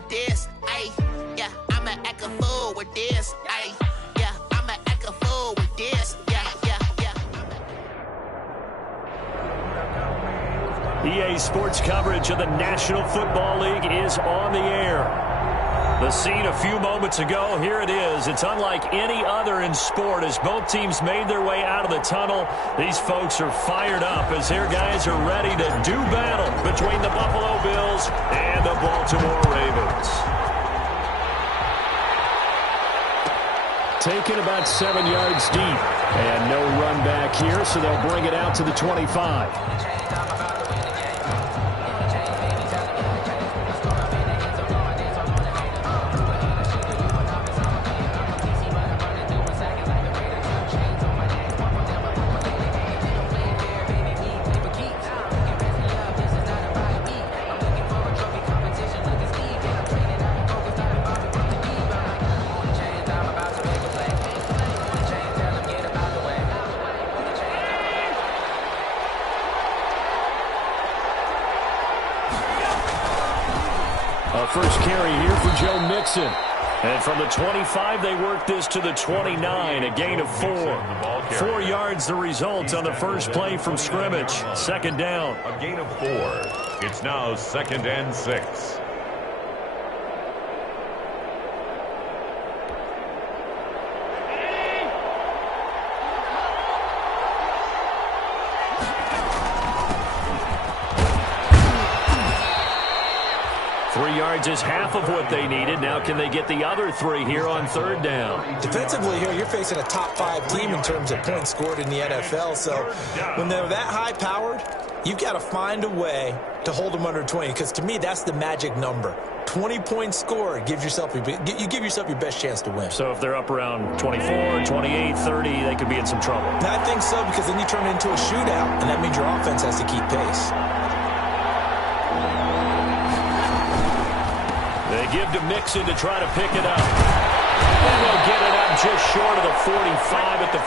with this. Ay, yeah, I'ma act a fool with this. Ay, yeah, I'ma act a fool with this. Yeah, yeah, yeah. EA Sports coverage of the National Football League is on the air. The scene a few moments ago, here it is. It's unlike any other in sport as both teams made their way out of the tunnel. These folks are fired up as their guys are ready to do battle between the Buffalo Bills and the Baltimore Ravens. Taken about 7 yards deep. And no run back here, so they'll bring it out to the 25. And from the 25, they work this to the 29, a gain of 4. 4 yards the result on the first play from scrimmage. Second down. A gain of 4. It's now 2nd and 6. Is half of what they needed. Now can they get the other 3 here on 3rd down? Defensively here, you're facing a top 5 team in terms of points scored in the NFL. So when they're that high-powered, you've got to find a way to hold them under 20. Because to me, that's the magic number. 20 points scored gives yourself you give yourself your best chance to win. So if they're up around 24, 28, 30, they could be in some trouble. I think so, because then you turn it into a shootout, and that means your offense has to keep pace. They give to Mixon to try to pick it up. And they'll get it up just short of the 45 at the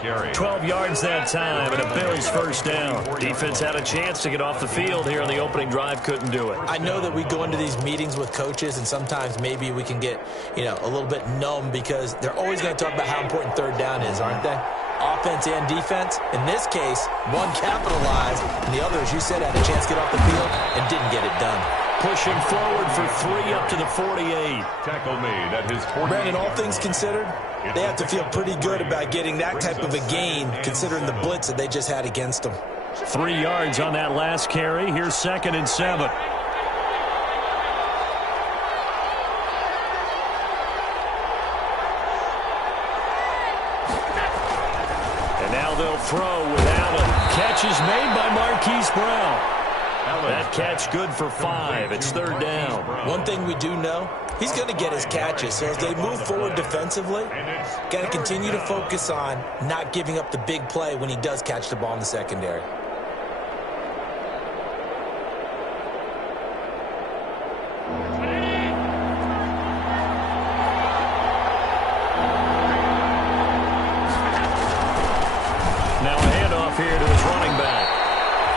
44. 12 yards that time and a Bills first down. Defense had a chance to get off the field here on the opening drive, couldn't do it. I know that we go into these meetings with coaches, and sometimes maybe we can get, a little bit numb because they're always going to talk about how important 3rd down is, aren't they? Offense and defense. In this case, one capitalized, and the other, as you said, had a chance to get off the field and didn't get it done. Pushing forward for 3 up to the 48. Tackle made at his 48. Brandon, all things considered, they have to feel pretty good about getting that type of a gain considering the blitz that they just had against them. 3 yards on that last carry. Here's 2nd and 7. And now they'll throw with Allen. Catch is made by Marquise Brown. That catch good for 5. It's 3rd down. One thing we do know, he's going to get his catches. So as they move forward defensively, got to continue to focus on not giving up the big play when he does catch the ball in the secondary. Now a handoff here to his running back.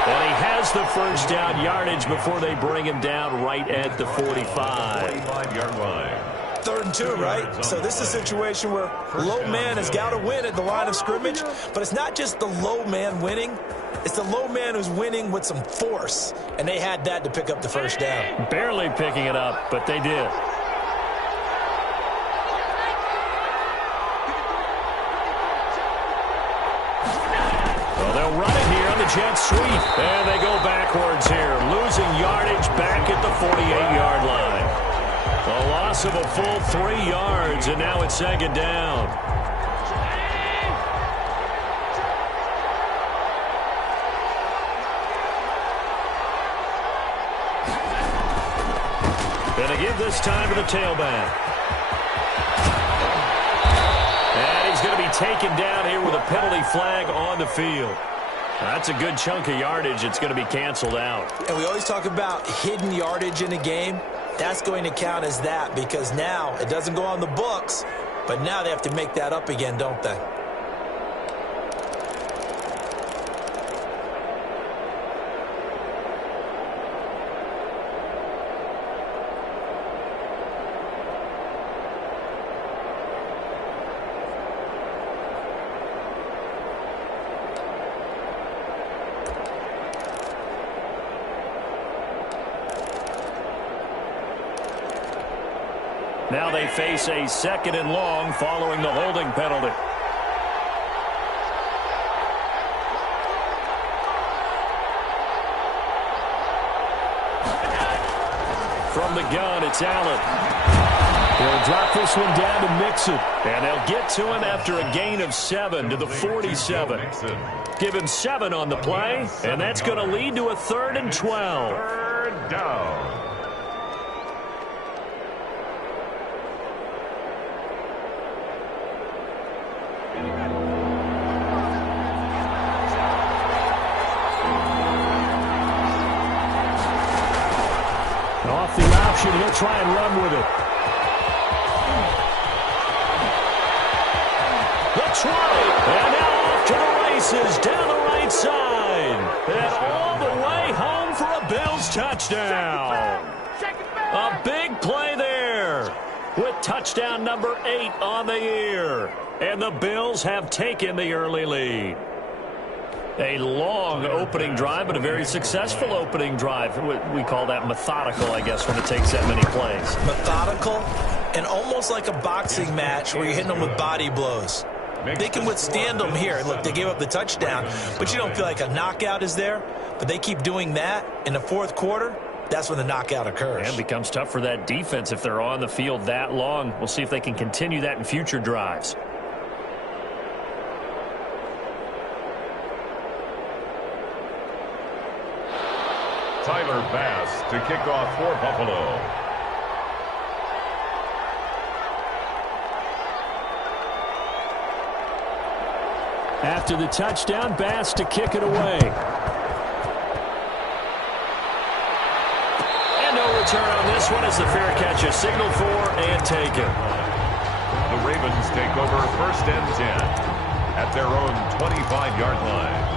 And he has the first down yardage before they bring him down right at the 45. 45-yard line. 3rd and 2, right? So this is a situation where low man has got to win at the line of scrimmage, but it's not just the low man winning. It's the low man who's winning with some force, and they had that to pick up the first down. Barely picking it up, but they did. Well, they'll run it here on the jet sweep, and they go backwards here, losing yardage back at the 48-yard line. A loss of a full 3 yards, and now it's 2nd down. And they give this time to the tailback. And he's going to be taken down here with a penalty flag on the field. That's a good chunk of yardage. It's going to be canceled out. And we always talk about hidden yardage in a game. That's going to count as that because now it doesn't go on the books, but now they have to make that up again, don't they? Now they face a 2nd and long following the holding penalty. From the gun, it's Allen. He'll drop this one down to Mixon. And they'll get to him after a gain of 7 to the 47. Give him 7 on the play, and that's going to lead to a 3rd and 12. 3rd down. Off the option, he'll try and run with it. The 20, and now off to the races down the right side. And all the way home for a Bills touchdown. A big play there with touchdown number 8 on the year. And the Bills have taken the early lead. A long opening drive, but a very successful opening drive. We call that methodical, I guess, when it takes that many plays. Methodical and almost like a boxing match where you're hitting them with body blows. They can withstand them here. Look, they gave up the touchdown, but you don't feel like a knockout is there. But they keep doing that in the 4th quarter. That's when the knockout occurs. And it becomes tough for that defense if they're on the field that long. We'll see if they can continue that in future drives. Tyler Bass to kick off for Buffalo. After the touchdown, Bass to kick it away. And no return on this one as the fair catch is signaled for and taken. The Ravens take over 1st and 10 at their own 25-yard line.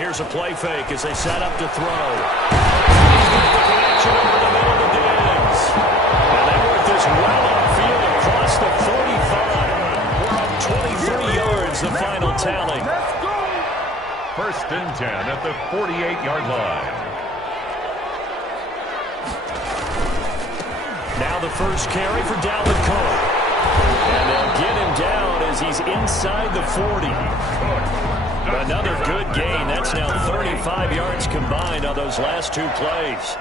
Here's a play fake as they set up to throw. He's got the connection over the middle to Diggs. And they work this well upfield across the 45. We're up 23 yards, the final tally. 1st and 10 at the 48-yard line. Now the first carry for Dalvin Cook. And they'll get him down as he's inside the 40. Another good gain. That's now 35 yards combined on those last 2 plays.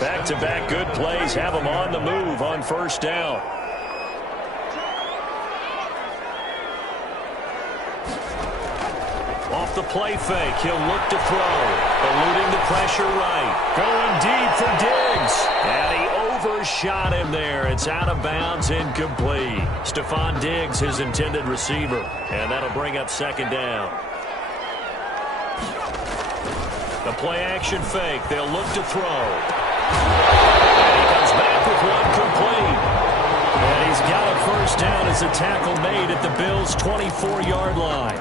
Back-to-back good plays have him on the move on 1st down. Off the play fake, he'll look to throw. Eluding the pressure right. Going deep for Diggs. And he overshot him there. It's out of bounds, incomplete. Stephon Diggs, his intended receiver. And that'll bring up 2nd down. The play-action fake. They'll look to throw. And he comes back with one complete. And he's got a 1st down as a tackle made at the Bills' 24-yard line.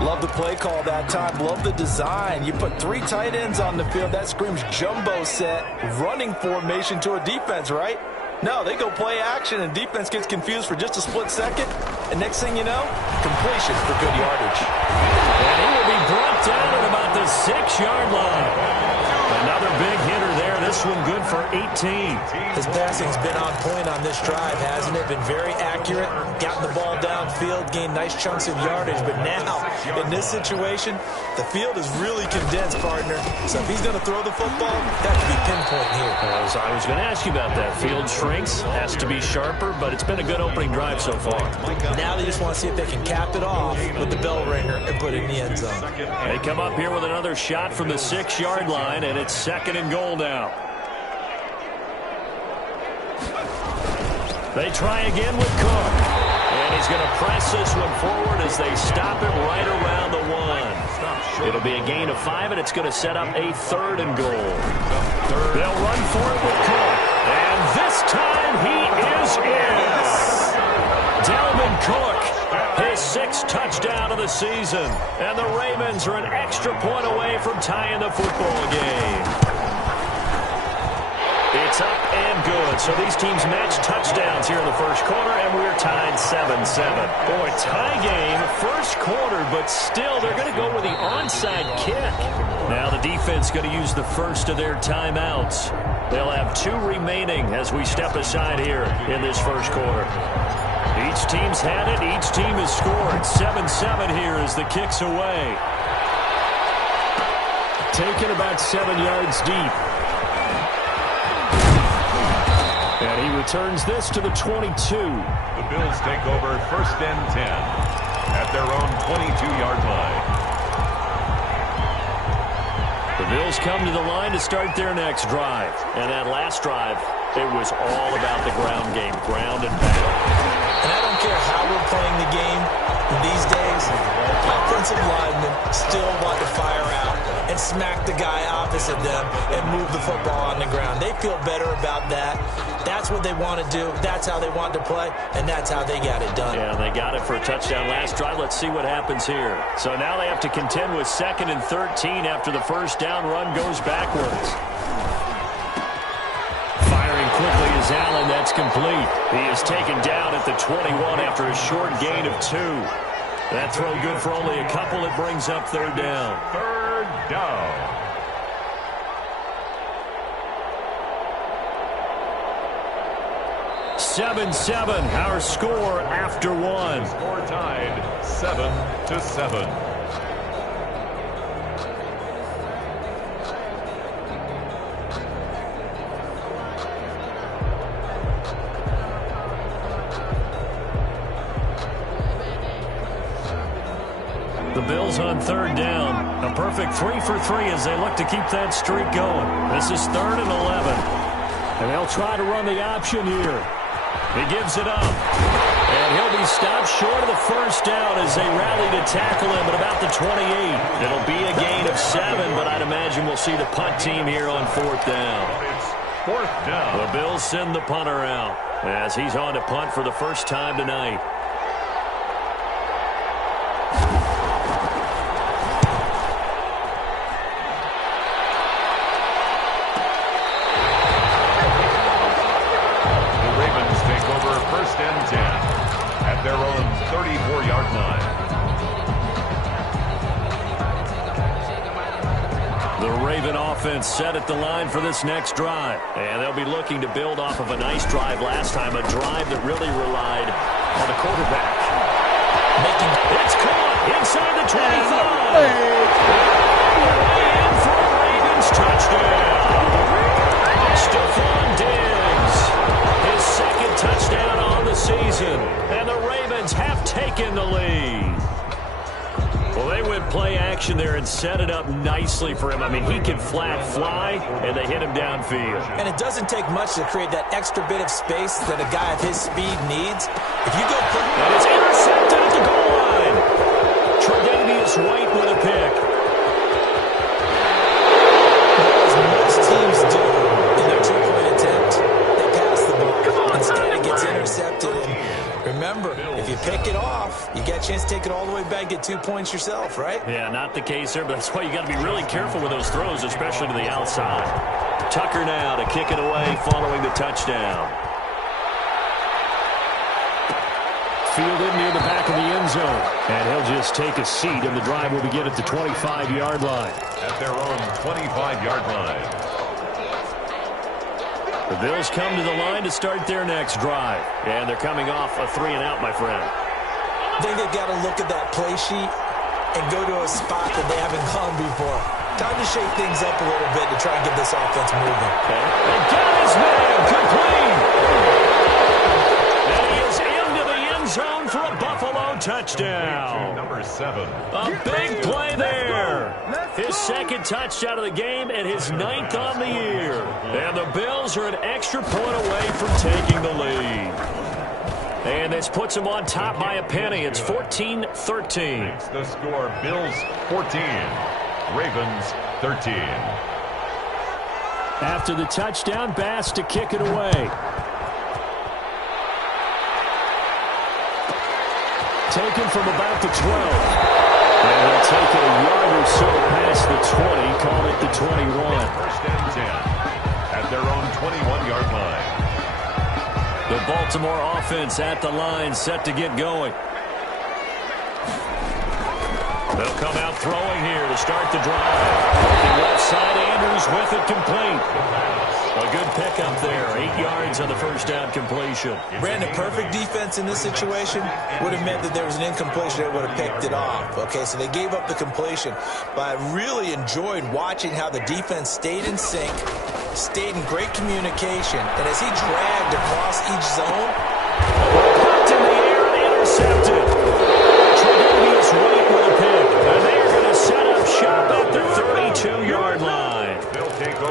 Love the play call that time. Love the design. You put 3 tight ends on the field. That screams jumbo set, running formation to a defense, right? No, they go play action, and defense gets confused for just a split second. And next thing you know, completion for good yardage. And he will be brought down at about the 6-yard line. Another big hitter there. This one good for 18. His passing's been on point on this drive, hasn't it? Been very accurate. Gotten the ball downfield, gained nice chunks of yardage. But now, in this situation, the field is really condensed, partner. So if he's going to throw the football, that could be pinpoint here. I was going to ask you about that. Field shrinks, has to be sharper, but it's been a good opening drive so far. Now they just want to see if they can cap it off with the bell ringer and put it in the end zone. They come up here with another shot from the 6-yard line, and it's 2nd and goal now. They try again with Cook. And he's going to press this one forward as they stop him right around the 1. It'll be a gain of 5, and it's going to set up a 3rd and goal. They'll run for it with Cook. And this time he is in. Dalvin Cook, his 6th touchdown of the season. And the Ravens are an extra point away from tying the football game. It's up and good. So these teams match touchdowns here in the first quarter, and we're tied 7-7. Boy, tie game, first quarter, but still they're going to go with the onside kick. Now the defense going to use the first of their timeouts. They'll have 2 remaining as we step aside here in this first quarter. Each team's had it. Each team has scored. 7-7 here as the kick's away. Taken about 7 yards deep. And he returns this to the 22. The Bills take over first and 10 at their own 22-yard line. The Bills come to the line to start their next drive. And that last drive, it was all about the ground game, ground and pound. And I don't care how we're playing the game these days, offensive linemen still want to fire out and smack the guy opposite them and move the football on the ground. They feel better about that. That's what they want to do. That's how they want to play, and that's how they got it done. Yeah, they got it for a touchdown last drive. Let's see what happens here. So now they have to contend with 2nd and 13 after the first down run goes backwards. Firing quickly is Allen. That's complete. He is taken down at the 21 after a short gain of 2. That throw good for only a couple. It brings up 3rd down. 3rd down. Seven, our score after 1. Score tied 7-7. The Bills on 3rd down. A perfect 3 for 3 as they look to keep that streak going. This is 3rd and 11. And they'll try to run the option here. He gives it up. And he'll be stopped short of the first down as they rally to tackle him at about the 28. It'll be a gain of 7, but I'd imagine we'll see the punt team here on 4th down. It's 4th down. The Bills send the punter out as he's on to punt for the first time tonight. At their own 34-yard line. The Raven offense set at the line for this next drive. And they'll be looking to build off of a nice drive last time, a drive that really relied on the quarterback. It's caught inside the 25. And for a Ravens touchdown. Stephon Diggs, his 2nd touchdown on the season. And the Ravens have taken the lead. Well, they went play action there and set it up nicely for him. I mean, he can flat fly, and they hit him downfield. And it doesn't take much to create that extra bit of space that a guy of his speed needs. If you go quick, and it's intercepted at the goal line. Tre'Davious White with a pick. As most teams do in their 2-point attempt, they pass the ball. Instead, it gets intercepted. And remember, if you pick it off, you get a chance to take it all the way back, get 2 points yourself, right? Yeah, not the case there, but that's why you got to be really careful with those throws, especially to the outside. Tucker now to kick it away following the touchdown. Fielded near the back of the end zone. And he'll just take a seat, and the drive will begin at the 25-yard line. At their own 25-yard line. The Bills come to the line to start their next drive. And they're coming off a 3-and-out, my friend. I think they've got to look at that play sheet and go to a spot that they haven't gone before. Time to shake things up a little bit to try and get this offense moving. Okay. And got his man complete. And he is into the end zone for a Buffalo touchdown. Number 7. A big play there. His 2nd touchdown of the game and his 9th on the year. And the Bills are an extra point away from taking the lead. And this puts them on top by a penny. It's 14-13. The score, Bills 14, Ravens 13. After the touchdown, Bass to kick it away. Taken from about the 12. And he'll take it a yard or so past the 20, call it the 21. First and 10 at their own 21-yard line. The Baltimore offense at the line, set to get going. They'll come out throwing here to start the drive. Looking left side, Andrews with it complete. A good pickup there. 8 yards on the first down completion. Brandon, perfect defense in this situation would have meant that there was an incompletion that would have picked it off. Okay, so they gave up the completion. But I really enjoyed watching how the defense stayed in sync, stayed in great communication, and as he dragged across each zone, Popped in the air and intercepted. Tre'Davious White with a pick. And they're going to set up shop at the 32-yard line.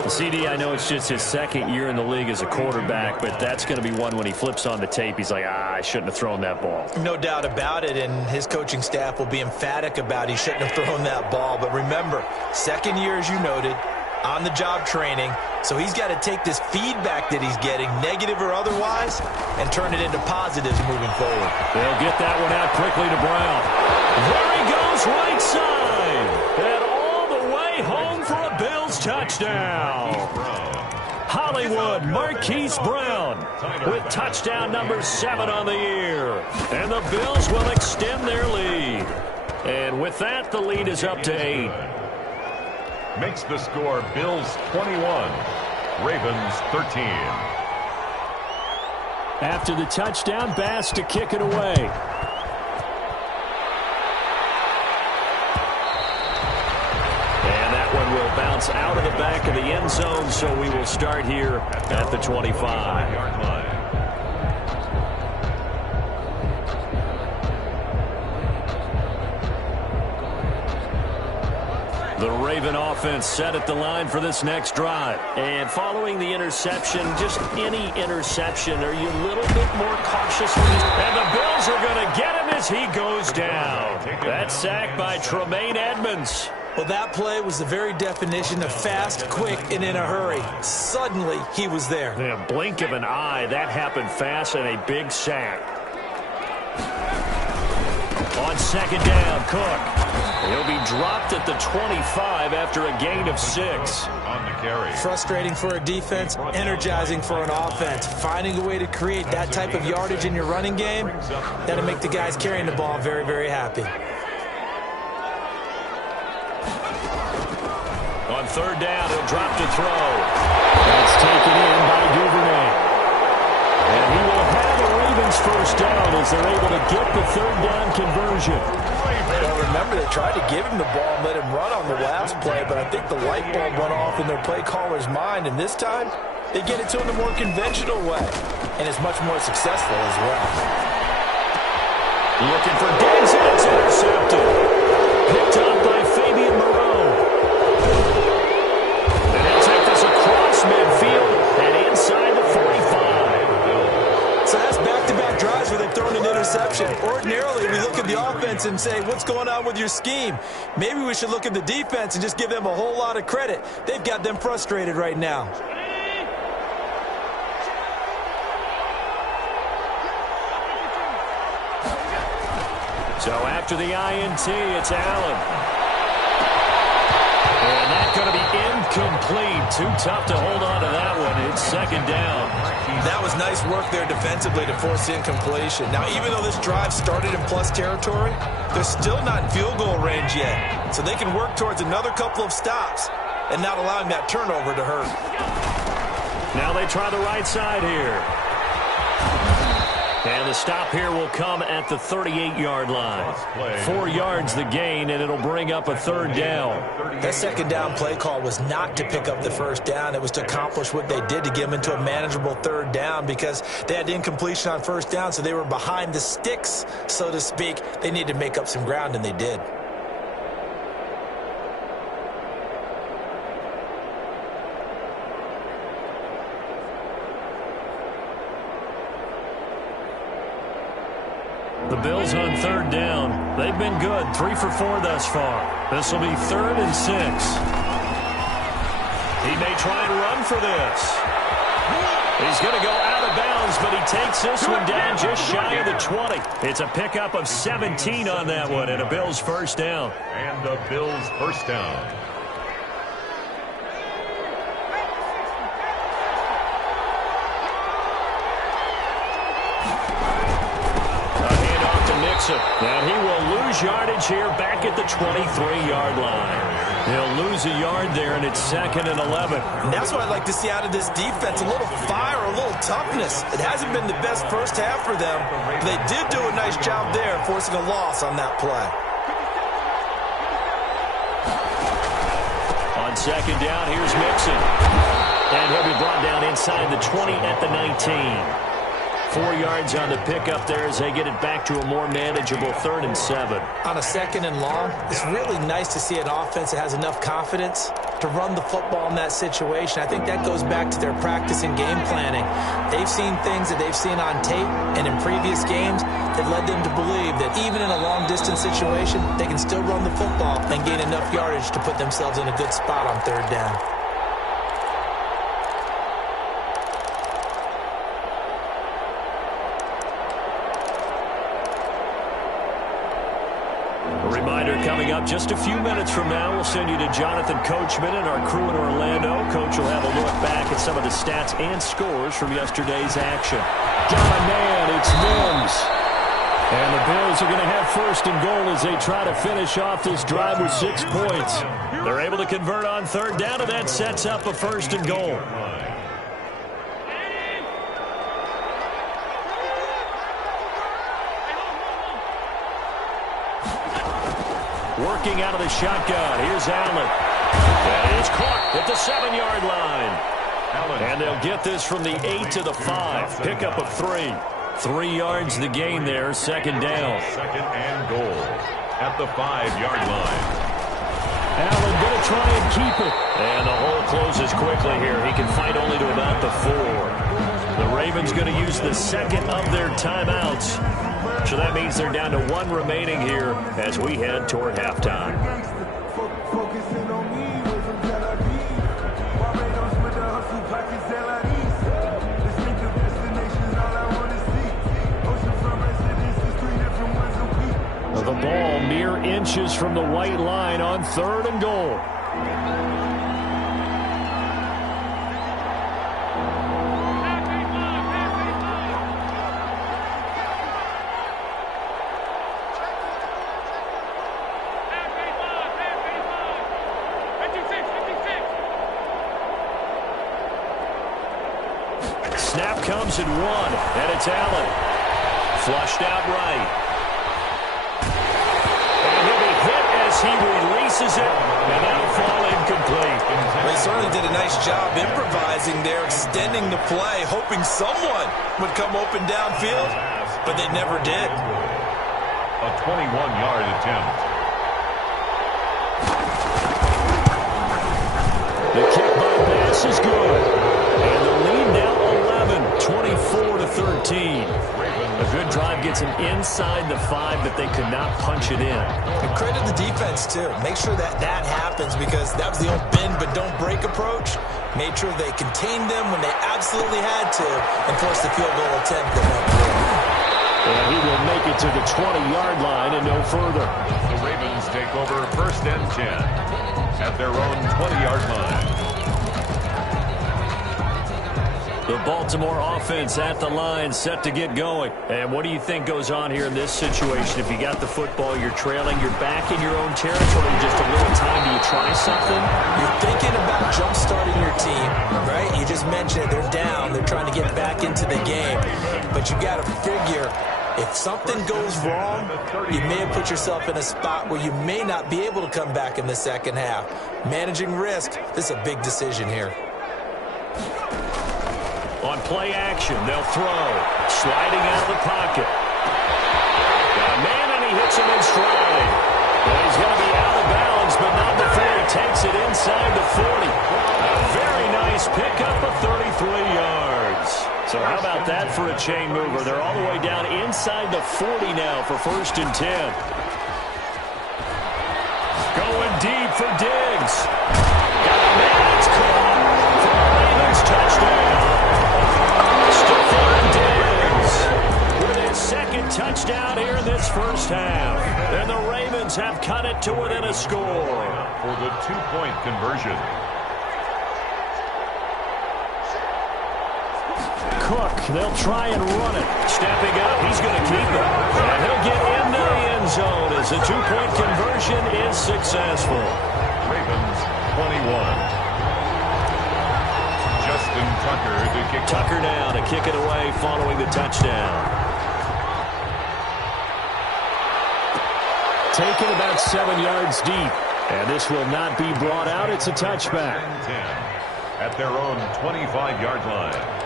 CD, I know it's just his second year in the league as a quarterback, but that's going to be one when he flips on the tape. He's like, I shouldn't have thrown that ball. No doubt about it, and his coaching staff will be emphatic about he shouldn't have thrown that ball. But remember, second year, as you noted, on-the-job training, so he's got to take this feedback that he's getting, negative or otherwise, and turn it into positives moving forward. They'll get that one out quickly to Brown. There he goes, right side. And all the way home for a Bills touchdown. Hollywood Marquise Brown with touchdown number 7 on the year. And the Bills will extend their lead. And with that, the lead is up to 8. Makes the score Bills 21, Ravens 13. After the touchdown, Bass to kick it away. And that one will bounce out of the back of the end zone, so we will start here at the 25-yard line. The Raven offense set at the line for this next drive. And following the interception, just any interception, are you a little bit more cautious? And the Bills are going to get him as he goes down. That sack by Tremaine Edmonds. Well, that play was the very definition of fast, quick, and in a hurry. Suddenly, he was there. In a blink of an eye, that happened fast and a big sack. On second down, Cook. He'll be dropped at the 25 after a gain of 6. On the carry. Frustrating for a defense, energizing for an offense. Finding a way to create that type of yardage in your running game, that'll make the guys carrying the ball very, very happy. On third down, he'll drop to throw. That's taken in by Duvernay. And he will have a Ravens first down as they're able to get the third down conversion. Well, remember, they tried to give him the ball and let him run on the last play, but I think the light bulb went off in their play caller's mind, and this time they get it to him the more conventional way, and it's much more successful as well. Looking for Diggs, and it's intercepted. Picked up by Fabian Moreau. And he'll take this across midfield and inside the 45. So that's back-to-back drives where they've thrown an interception. Ordinarily, we look at the offense and say, what's going on with your scheme? Maybe we should look at the defense and just give them a whole lot of credit. They've got them frustrated right now. So after the INT, it's Allen. And that's going to be incomplete. Too tough to hold on to that one. It's second down. That was nice work there defensively to force the incompletion. Now, even though this drive started in plus territory, they're still not in field goal range yet. So they can work towards another couple of stops and not allowing that turnover to hurt. Now they try the right side here. And the stop here will come at the 38-yard line. 4 yards the gain, and it'll bring up a third down. That second down play call was not to pick up the first down. It was to accomplish what they did to get them into a manageable third down because they had incompletion on first down, so they were behind the sticks, so to speak. They needed to make up some ground, and they did. The Bills on third down. They've been good. 3 for 4 thus far. This will be 3rd and 6. He may try and run for this. He's going to go out of bounds, but he takes this one down just shy of the 20. It's a pickup of 17 on that one and a Bills first down. And the Bills first down. Mixon. And he will lose yardage here back at the 23-yard line. He'll lose a yard there, and it's 2nd and 11. And that's what I'd like to see out of this defense, a little fire, a little toughness. It hasn't been the best first half for them, but they did do a nice job there, forcing a loss on that play. On 2nd down, here's Mixon. And he'll be brought down inside the 20 at the 19. 4 yards on the pickup there as they get it back to a more manageable 3rd and 7. On a 2nd and long, it's really nice to see an offense that has enough confidence to run the football in that situation. I think that goes back to their practice and game planning. They've seen things that they've seen on tape and in previous games that led them to believe that even in a long-distance situation, they can still run the football and gain enough yardage to put themselves in a good spot on 3rd down. Coming up just a few minutes from now, we'll send you to Jonathan Coachman and our crew in Orlando. Coach will have a look back at some of the stats and scores from yesterday's action. Got a man, it's Mims. And the Bills are going to have 1st and goal as they try to finish off this drive with 6 points. They're able to convert on 3rd down, and that sets up a 1st and goal. Working out of the shotgun. Here's Allen. And it's caught at the 7-yard line. And they'll get this from the 8 to the 5. Pickup of 3. 3 yards the gain there. 2nd down. 2nd and goal at the 5-yard line. Allen going to try and keep it. And the hole closes quickly here. He can fight only to about the 4. The Ravens going to use the 2nd of their timeouts. So that means they're down to 1 remaining here as we head toward halftime. The ball mere inches from the white line on 3rd and goal. Snap comes at 1, and it's Allen. Flushed out right. And he'll be hit as he releases it, and that'll fall incomplete. They certainly did a nice job improvising there, extending the play, hoping someone would come open downfield, but they never did. A 21-yard attempt. The kick by Bass is good. And the lead now 24-13. A good drive gets them inside the 5, but they could not punch it in. And credit the defense, too. Make sure that happens because that was the old bend but don't break approach. Made sure they contained them when they absolutely had to and forced the field goal attempt that went through. And he will make it to the 20-yard line and no further. The Ravens take over 1st and 10 at their own 20-yard line. The Baltimore offense at the line, set to get going. And what do you think goes on here in this situation? If you got the football, you're trailing, you're back in your own territory, just a little time, do you try something? You're thinking about jump-starting your team, right? You just mentioned it. They're down. They're trying to get back into the game. But you got to figure, if something goes wrong, you may have put yourself in a spot where you may not be able to come back in the 2nd half. Managing risk, this is a big decision here. On play action, they'll throw. Sliding out of the pocket. Got a man, and he hits him in stride. Well, he's going to be out of bounds, but not before he takes it inside the 40. A very nice pickup of 33 yards. So how about that for a chain mover? They're all the way down inside the 40 now for 1st and 10. Going deep for Diggs. Got a man, it's caught for a Ravens touchdown. With his 2nd touchdown here in this 1st half. And the Ravens have cut it to within a score. For the 2-point conversion. Cook, they'll try and run it. Stepping up, he's going to keep it. And he'll get into end zone as the two-point conversion is successful. Ravens 21. Justin Tucker to kick. Tucker now to kick it away following the touchdown. Taken about 7 yards deep. And this will not be brought out. It's a touchback. 10 at their own 25-yard line.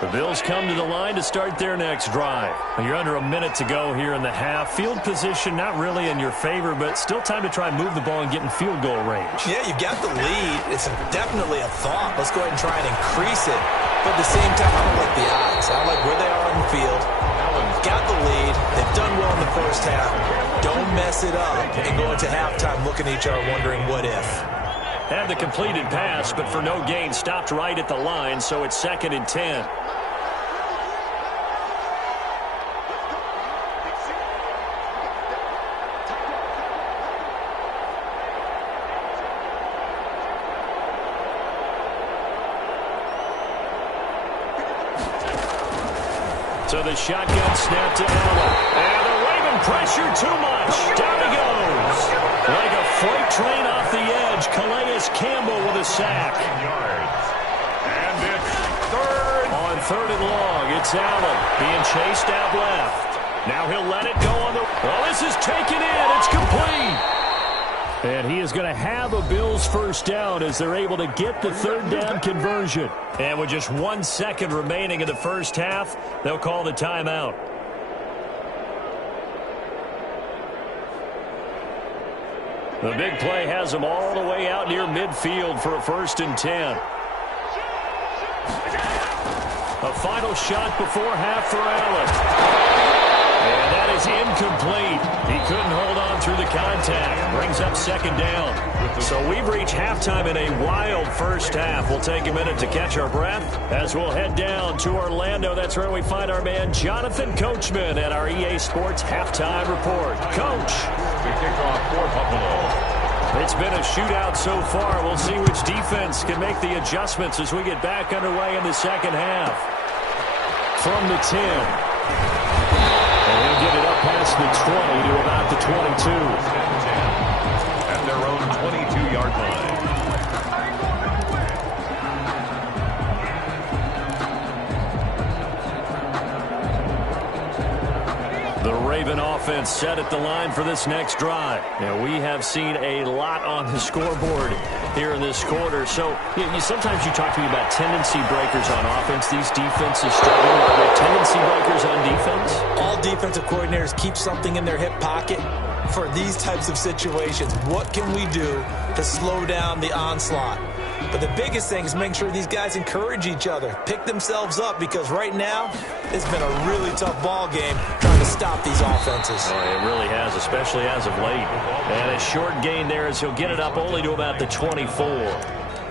The Bills come to the line to start their next drive. You're under a minute to go here in the half. Field position not really in your favor, but still time to try and move the ball and get in field goal range. Yeah, you've got the lead. It's definitely a thought. Let's go ahead and try and increase it. But at the same time, I don't like the odds. I don't like where they are on the field. Allen's got the lead. They've done well in the first half. Don't mess it up and go into halftime looking at each other wondering what if. Had the completed pass, but for no gain, stopped right at the line, so it's 2nd and 10. So the shotgun snap to Allen. And the Raven pressure too much. Down he goes. Like a freight train off the edge. Calais Campbell with a sack. Yards. And it's third. On 3rd and long, it's Allen being chased out left. Now he'll let it go on the... Well, this is taken in. It's complete. And he is going to have a Bills first down as they're able to get the 3rd down conversion. And with just 1 second remaining in the first half, they'll call the timeout. The big play has them all the way out near midfield for a 1st and 10. A final shot before half for Allen. And that is incomplete. He couldn't hold on through the contact. Brings up 2nd down. So we've reached halftime in a wild first half. We'll take a minute to catch our breath as we'll head down to Orlando. That's where we find our man Jonathan Coachman at our EA Sports Halftime Report. Coach. To kick off for Buffalo. It's been a shootout so far. We'll see which defense can make the adjustments as we get back underway in the second half. From the 10. And he'll get it up past the 20 to about the 22. At their own 22-yard line. The Raven offense set at the line for this next drive. Now, we have seen a lot on the scoreboard here in this quarter. So, sometimes you talk to me about tendency breakers on offense. These defenses struggle with tendency breakers on defense. All defensive coordinators keep something in their hip pocket for these types of situations. What can we do to slow down the onslaught? But the biggest thing is make sure these guys encourage each other, pick themselves up, because right now it's been a really tough ball game trying to stop these offenses. Oh, it really has, especially as of late. And a short gain there as he'll get it up only to about the 24.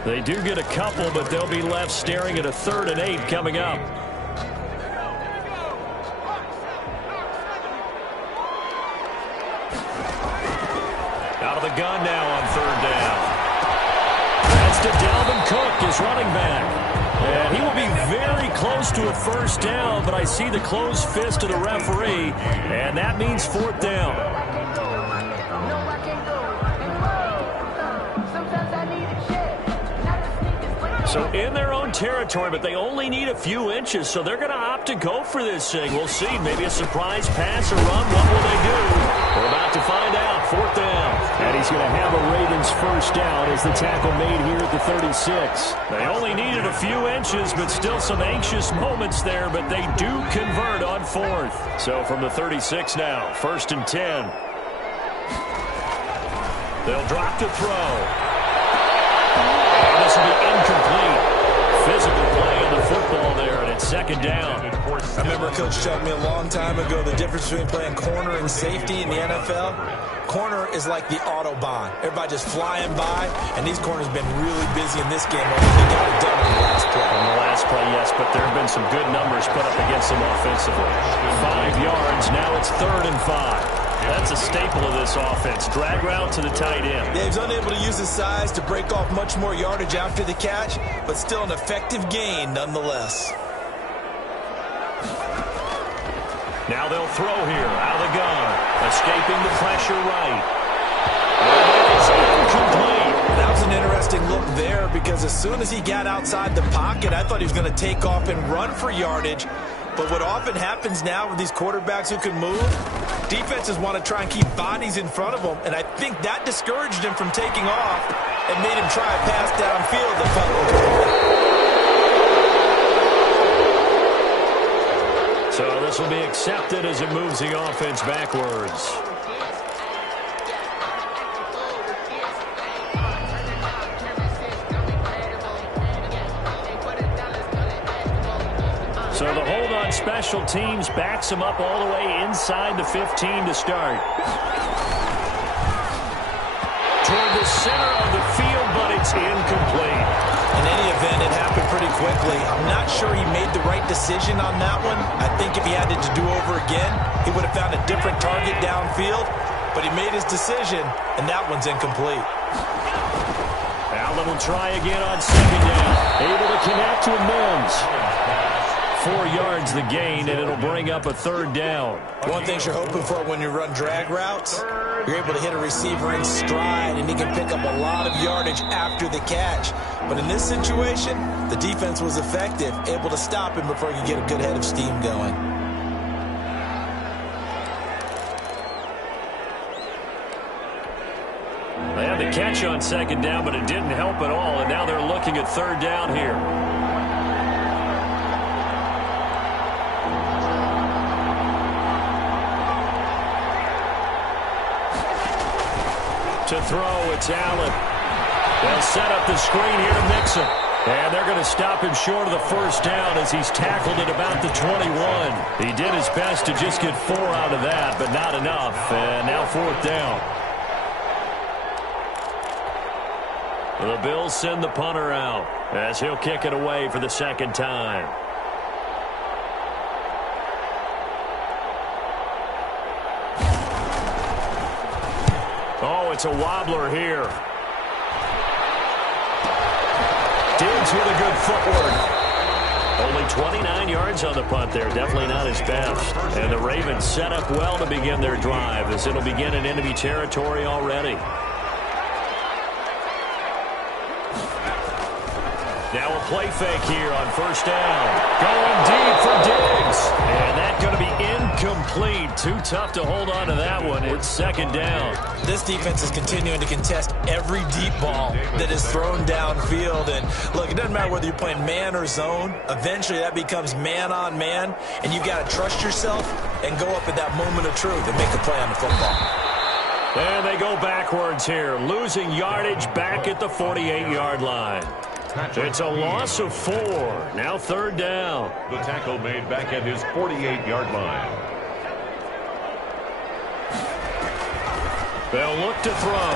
They do get a couple, but they'll be left staring at a 3rd and 8 coming up. Out of the gun now on 3rd down. To Dalvin Cook, his running back. And he will be very close to a first down, but I see the closed fist of the referee, and that means 4th down. So in their own territory, but they only need a few inches, so they're going to opt to go for this thing. We'll see. Maybe a surprise pass or run. What will they do? We're about to find out. 4th down. And he's going to have a Ravens first down as the tackle made here at the 36. They only needed a few inches, but still some anxious moments there, but they do convert on 4th. So from the 36 now, 1st and 10. They'll drop to throw. And this will be incomplete. Physical play on the football there, and it's 2nd down. I remember Coach telling me a long time ago the difference between playing corner and safety in the NFL. Corner is like the Autobahn. Everybody just flying by, and these corners have been really busy in this game. They got it done in the last play. On the last play, yes, but there have been some good numbers put up against them offensively. 5 yards, now it's 3rd and 5. That's a staple of this offense. Drag route to the tight end. Yeah, he's unable to use his size to break off much more yardage after the catch, but still an effective gain nonetheless. Now they'll throw here, out of the gun. Escaping the pressure right. It's incomplete. That was an interesting look there because as soon as he got outside the pocket, I thought he was going to take off and run for yardage. But what often happens now with these quarterbacks who can move, defenses want to try and keep bodies in front of them, and I think that discouraged him from taking off and made him try a pass downfield that felt incomplete. So this will be accepted as it moves the offense backwards. So the hold on special teams backs him up all the way inside the 15 to start. Toward the center of the field, but it's incomplete. In any event, it happened pretty quickly. I'm not sure he made the right decision on that one. I think if he had it to do over again, he would have found a different target downfield. But he made his decision, and that one's incomplete. Allen will try again on second down. Able to connect to Mims. 4 yards the gain, and it'll bring up a third down. One thing you're hoping for when you run drag routes, you're able to hit a receiver in stride, and he can pick up a lot of yardage after the catch. But in this situation, the defense was effective, able to stop him before he could get a good head of steam going. They had the catch on second down, but it didn't help at all, and now they're looking at third down here. To throw, it's Allen. They'll set up the screen here to Mixon. And they're going to stop him short of the first down as he's tackled at about the 21. He did his best to just get 4 out of that, but not enough. And now fourth down. The Bills send the punter out as he'll kick it away for the second time. Oh, it's a wobbler here. Diggs with a good footwork. Only 29 yards on the punt there. Definitely not his best. And the Ravens set up well to begin their drive as it'll begin in enemy territory already. Now a play fake here on first down. Going deep for Diggs. And that's going to be incomplete. Too tough to hold on to that one. It's second down. This defense is continuing to contest every deep ball that is thrown downfield. And look, it doesn't matter whether you're playing man or zone. Eventually that becomes man on man. And you've got to trust yourself and go up at that moment of truth and make a play on the football. And they go backwards here. Losing yardage back at the 48-yard line. It's a loss of 4. Now third down. The tackle made back at his 48-yard line. They'll look to throw.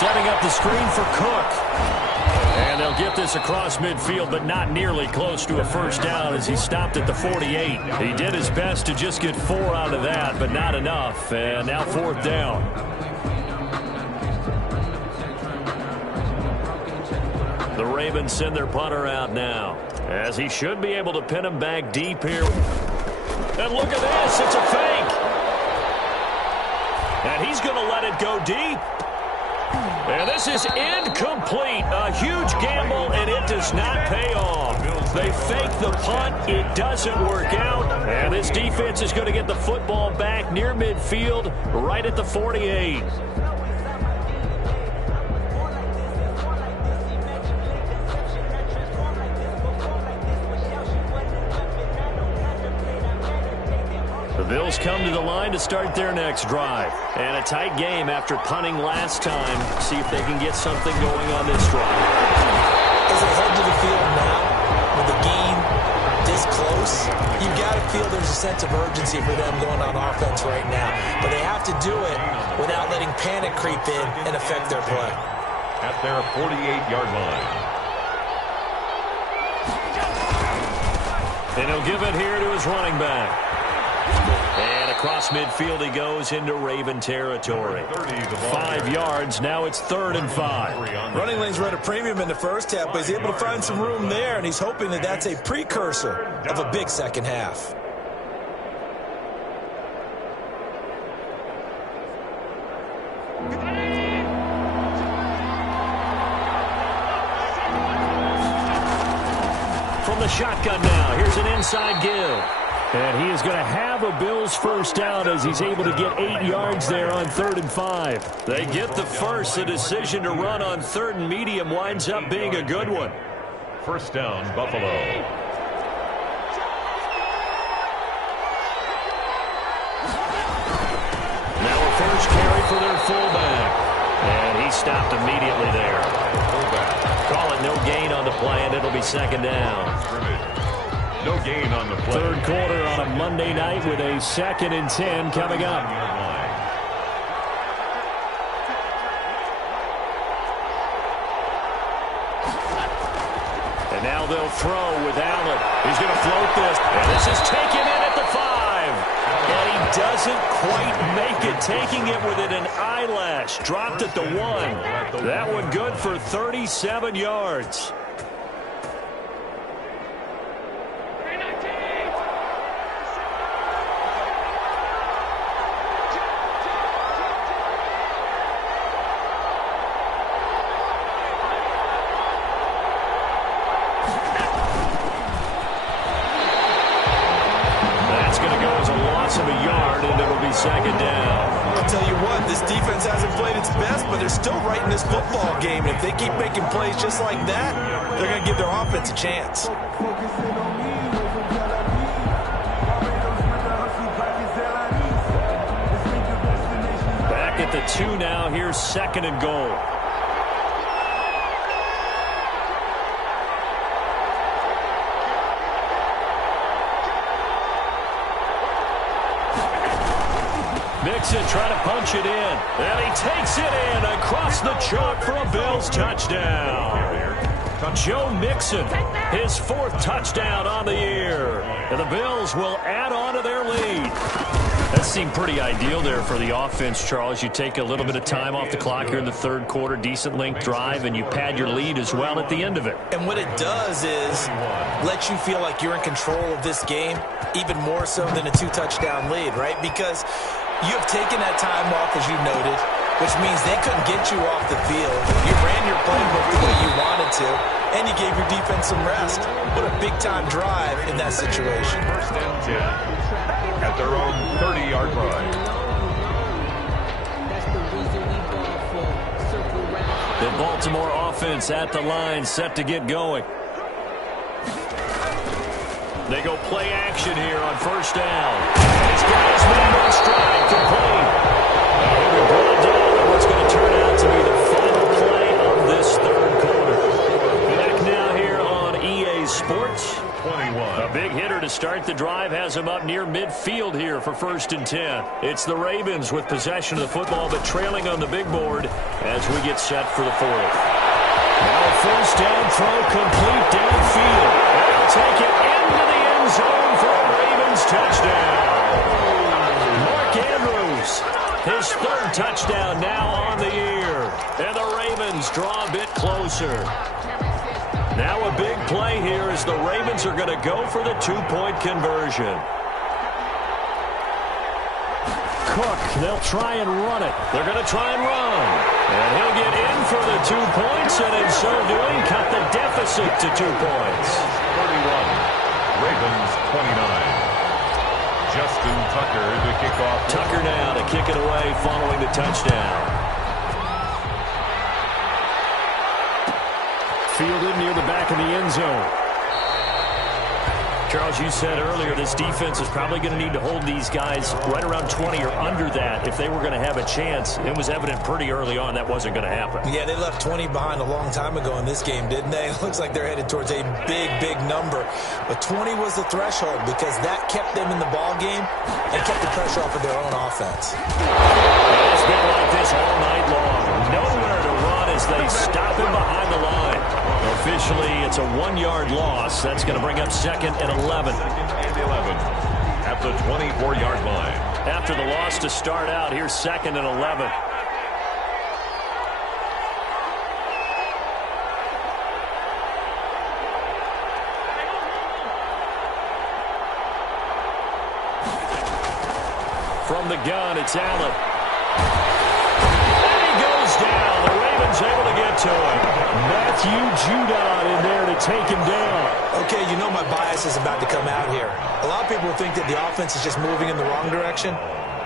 Setting up the screen for Cook. And they'll get this across midfield, but not nearly close to a first down as he stopped at the 48. He did his best to just get 4 out of that, but not enough. And now fourth down. The Ravens send their punter out now, as he should be able to pin him back deep here. And look at this, it's a fake. And he's going to let it go deep. And this is incomplete. A huge gamble, and it does not pay off. They fake the punt. It doesn't work out. And this defense is going to get the football back near midfield, right at the 48. The Bills come to the line to start their next drive. And a tight game after punting last time. See if they can get something going on this drive. As they head to the field now, with the game this close, you've got to feel there's a sense of urgency for them going on offense right now. But they have to do it without letting panic creep in and affect their play. At their 48-yard line. And he'll give it here to his running back. And across midfield he goes into Raven territory. 5 yards, now it's 3rd and 5. Running lanes were at a premium in the first half, but he's able to find some room there, and he's hoping that that's a precursor of a big second half. from the shotgun now. Here's an inside give. And he is going to have a Bills first down as he's able to get 8 yards there on 3rd and 5. They get the first. The decision to run on 3rd and medium winds up being a good one. First down, Buffalo. Now a first carry for their fullback. And he stopped immediately there. Fullback. Call it no gain on the play, and it'll be 2nd down. No gain on the play. 3rd quarter on a Monday night with a 2nd and 10 coming up. And now they'll throw with Allen. He's going to float this. And this is taken in at the 5. And he doesn't quite make it, taking it within an eyelash. Dropped at the 1. That one good for 37 yards. Of a yard, and it'll be 2nd down. I'll tell you what, this defense hasn't played its best, but they're still right in this football game. And if they keep making plays just like that, they're going to give their offense a chance. Back at the 2 now. Here's 2nd and goal. Mixon trying to punch it in. And he takes it in across the chalk for a Bills touchdown. Joe Mixon, his 4th touchdown on the year. And the Bills will add on to their lead. That seemed pretty ideal there for the offense, Charles. You take a little bit of time off the clock here in the 3rd quarter, decent length drive, and you pad your lead as well at the end of it. And what it does is let you feel like you're in control of this game, even more so than a 2-touchdown lead, right? Because you have taken that time off, as you noted, which means they couldn't get you off the field. You ran your playbook the way you wanted to, and you gave your defense some rest. What a big-time drive in that situation. First and 10 at their own 30-yard line. The Baltimore offense at the line, set to get going. They go play action here on 1st down. He's got his man on stride, complete. He'll be brought down on what's going to turn out to be the final play of this 3rd quarter. Back now here on EA Sports. 21. A big hitter to start the drive has him up near midfield here for 1st and 10. It's the Ravens with possession of the football, but trailing on the big board as we get set for the 4th. Now a 1st down throw complete downfield. They'll take it into the end zone for a Ravens touchdown. Mark Andrews, his 3rd touchdown now on the year. And the Ravens draw a bit closer. Now a big play here as the Ravens are going to go for the 2-point conversion. Cook, they'll try and run it. They're going to try and run. And he'll get in for the 2 points, and in so doing, cut the deficit to 2 points. 31, Ravens 29. Justin Tucker to kick off. Tucker now to kick it away following the touchdown. Fielded near the back of the end zone. Charles, you said earlier this defense is probably going to need to hold these guys right around 20 or under that if they were going to have a chance. It was evident pretty early on that wasn't going to happen. Yeah, they left 20 behind a long time ago in this game, didn't they? It looks like they're headed towards a big, big number. But 20 was the threshold because that kept them in the ball game and kept the pressure off of their own offense. It's been like this all night long. Nowhere to run as they stop him behind the line. Officially, it's a 1-yard loss. That's going to bring up 2nd and 11. 2nd and 11 at the 24-yard line. After the loss to start out, here's 2nd and 11. From the gun, it's Allen. And he goes down. The Ravens Ravens able to get to him. Matthew Judon in there to take him down. Okay, you know my bias is about to come out here. A lot of people think that the offense is just moving in the wrong direction.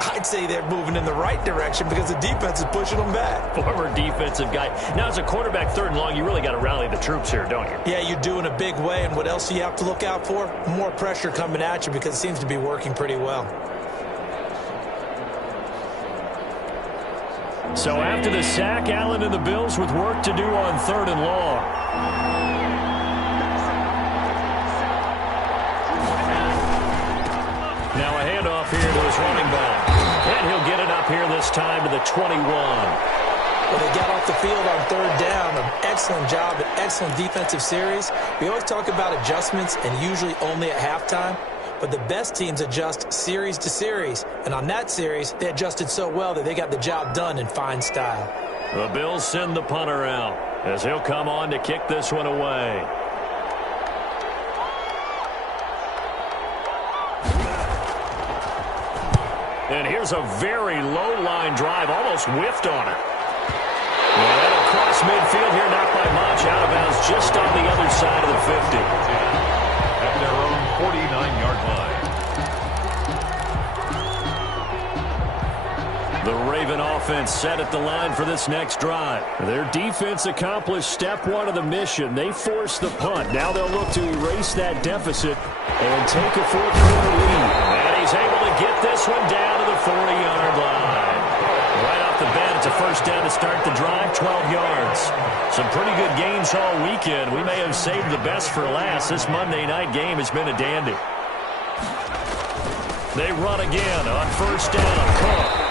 I'd say they're moving in the right direction because the defense is pushing them back. Former defensive guy. Now, as a quarterback, 3rd and long, you really got to rally the troops here, don't you? Yeah, you do in a big way. And what else do you have to look out for? More pressure coming at you because it seems to be working pretty well. So after the sack, Allen and the Bills with work to do on 3rd and long. Now a handoff here to his running back. And he'll get it up here this time to the 21. Well, they got off the field on 3rd down. An excellent job, an excellent defensive series. We always talk about adjustments and usually only at halftime. But the best teams adjust series to series. And on that series, they adjusted so well that they got the job done in fine style. The Bills send the punter out as he'll come on to kick this one away. And here's a very low-line drive, almost whiffed on it. And across midfield here, not by much, out of bounds just on the other side of the 50. At their own 49-yard line. The Raven offense set at the line for this next drive. Their defense accomplished step 1 of the mission. They forced the punt. Now they'll look to erase that deficit and take a 4th-quarter lead. And he's able to get this one down to the 40-yard line. Right off the bat, it's a 1st down to start the drive, 12 yards. Some pretty good games all weekend. We may have saved the best for last. This Monday night game has been a dandy. They run again on 1st down. Cook.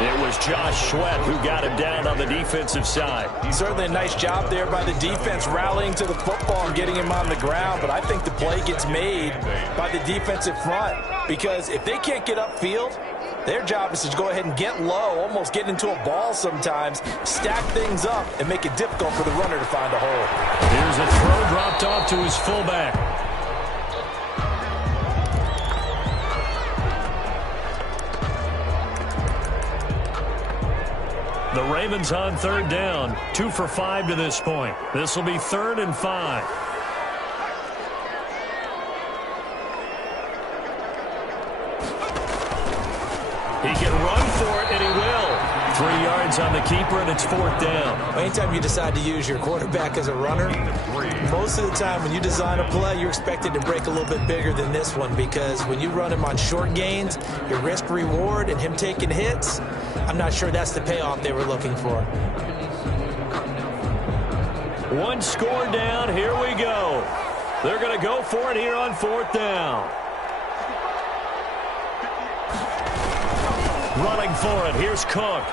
It was Josh Sweat who got him down on the defensive side. Certainly a nice job there by the defense rallying to the football and getting him on the ground. But I think the play gets made by the defensive front because if they can't get upfield, their job is to go ahead and get low, almost get into a ball sometimes, stack things up, and make it difficult for the runner to find a hole. Here's a throw dropped off to his fullback. The Ravens on 3rd down, 2 for 5 to this point. This will be 3rd and 5. He can run for it, and he will. 3 yards on the keeper, and it's 4th down. Anytime you decide to use your quarterback as a runner, most of the time when you design a play, you're expected to break a little bit bigger than this one because when you run him on short gains, your risk-reward and him taking hits, I'm not sure that's the payoff they were looking for. 1 score down. Here we go. They're going to go for it here on 4th down. Running for it. Here's Cook.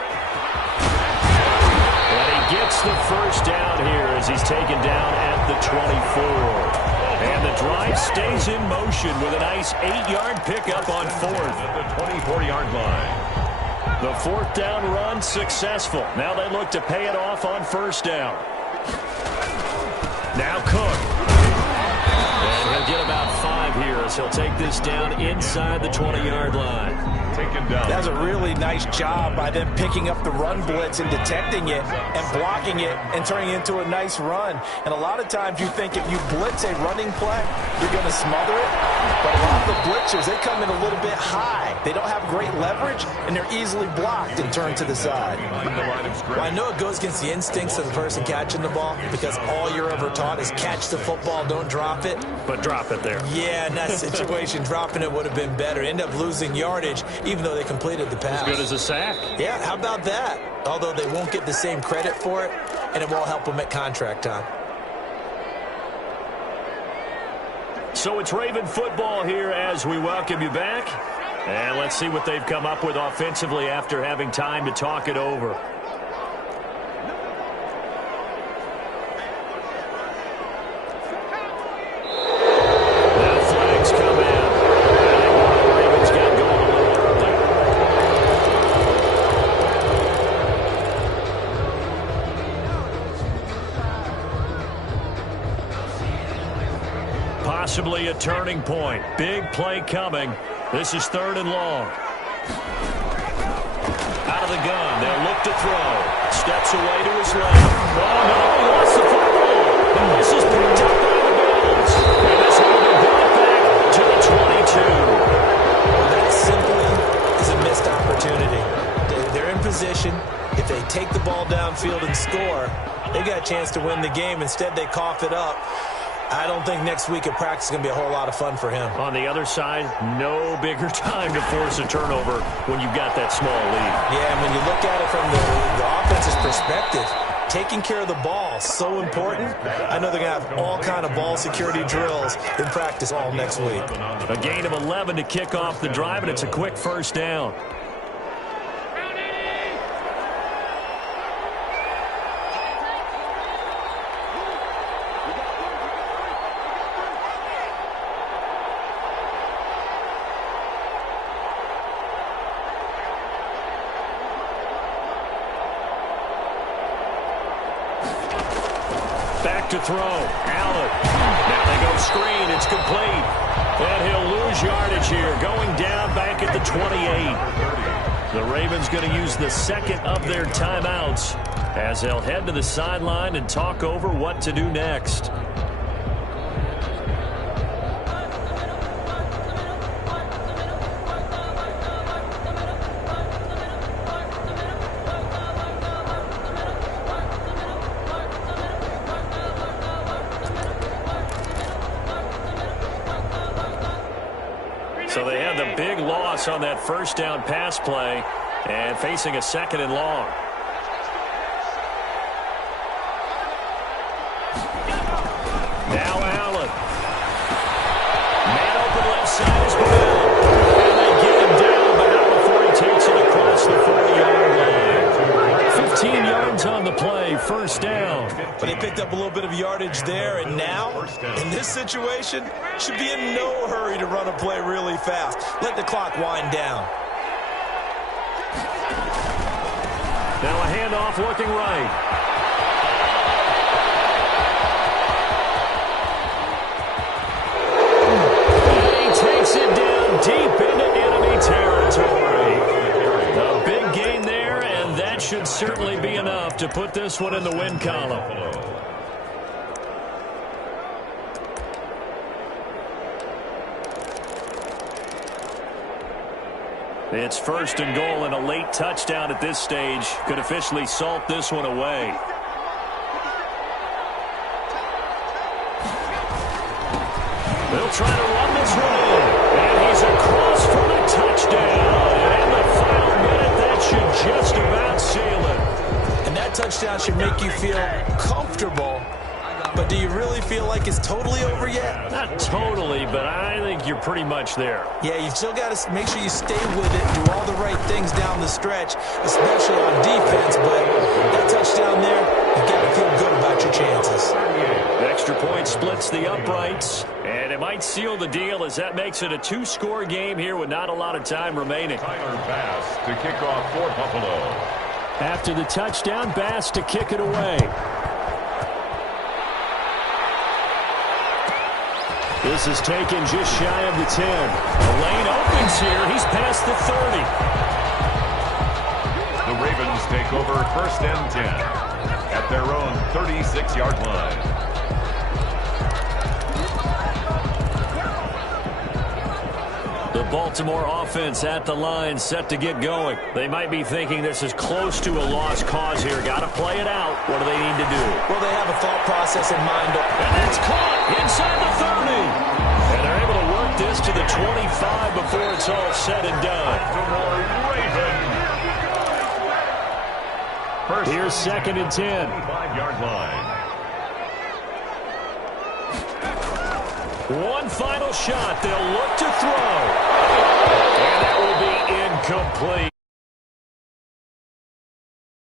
And he gets the 1st down here as he's taken down at the 24. And the drive stays in motion with a nice 8-yard pickup on 4th. At the 24-yard line. The 4th down run successful. Now they look to pay it off on 1st down. Now Cook. And he'll get about 5 here as he'll take this down inside the 20-yard line. Taken down. That's a really nice job by them picking up the run blitz and detecting it and blocking it and turning it into a nice run. And a lot of times you think if you blitz a running play, you're going to smother it. But a lot of the blitzers, they come in a little bit high. They don't have great leverage, and they're easily blocked and turned to the side. Well, I know it goes against the instincts of the person catching the ball because all you're ever taught is catch the football, don't drop it. But drop it there. Yeah, in that situation, dropping it would have been better. End up losing yardage, even though they completed the pass. As good as a sack. Yeah, how about that? Although they won't get the same credit for it, and it won't help them at contract time. So it's Raven football here as we welcome you back. And let's see what they've come up with offensively after having time to talk it over. Possibly a turning point. Big play coming. This is 3rd and long. Out of the gun. They'll look to throw. steps away to his left. Oh, no, he lost the football. And this is picked up by the Bills. And this one will be brought back to the 22. That simply is a missed opportunity. They're in position. If they take the ball downfield and score, they got a chance to win the game. Instead, they cough it up. I don't think next week at practice is going to be a whole lot of fun for him. On the other side, no bigger time to force a turnover when you've got that small lead. Yeah, and when you look at it from the offense's perspective, taking care of the ball, so important. I know they're going to have all kind of ball security drills in practice all next week. A gain of 11 to kick off the drive, and it's a quick first down. Back to throw. Allen. Now they go screen. It's complete. And he'll lose yardage here. Going down back at the 28. The Ravens going to use the second of their timeouts as they'll head to the sideline and talk over what to do next. So they had the big loss on that first down pass play and facing a second and long. Now Allen. Man open left side is Brown. And they get him down, but not before he takes it across the 40-yard line. 15 yards on the play, first down. But they picked up a little bit of yardage there, and now, in this situation, should be in no hurry to run a play really fast. Let the clock wind down. Now a handoff looking right. And he takes it down deep into enemy territory. A big gain there, and that should certainly be enough to put this one in the win column. It's first and goal, and a late touchdown at this stage could officially salt this one away. They'll try to run this one in, and he's across for the touchdown. And in the final minute, that should just about seal it. And that touchdown should make you feel comfortable. But do you really feel like it's totally over yet? Not totally, but I think you're pretty much there. Yeah, you've still got to make sure you stay with it, do all the right things down the stretch, especially on defense. But that touchdown there, you've got to feel good about your chances. The extra point splits the uprights, and it might seal the deal as that makes it a two-score game here with not a lot of time remaining. Tyler Bass to kick off for Buffalo. After the touchdown, Bass to kick it away. This is taken just shy of the 10. The lane opens here. He's past the 30. The Ravens take over first and 10 at their own 36-yard line. The Baltimore offense at the line, set to get going. They might be thinking this is close to a lost cause here. Got to play it out. What do they need to do? Well, they have a thought process in mind. And that's caught inside the 30. And they're able to work this to the 25 before it's all said and done. Here's second and 10. 5-yard line. One final shot. They'll look to throw. And that will be incomplete.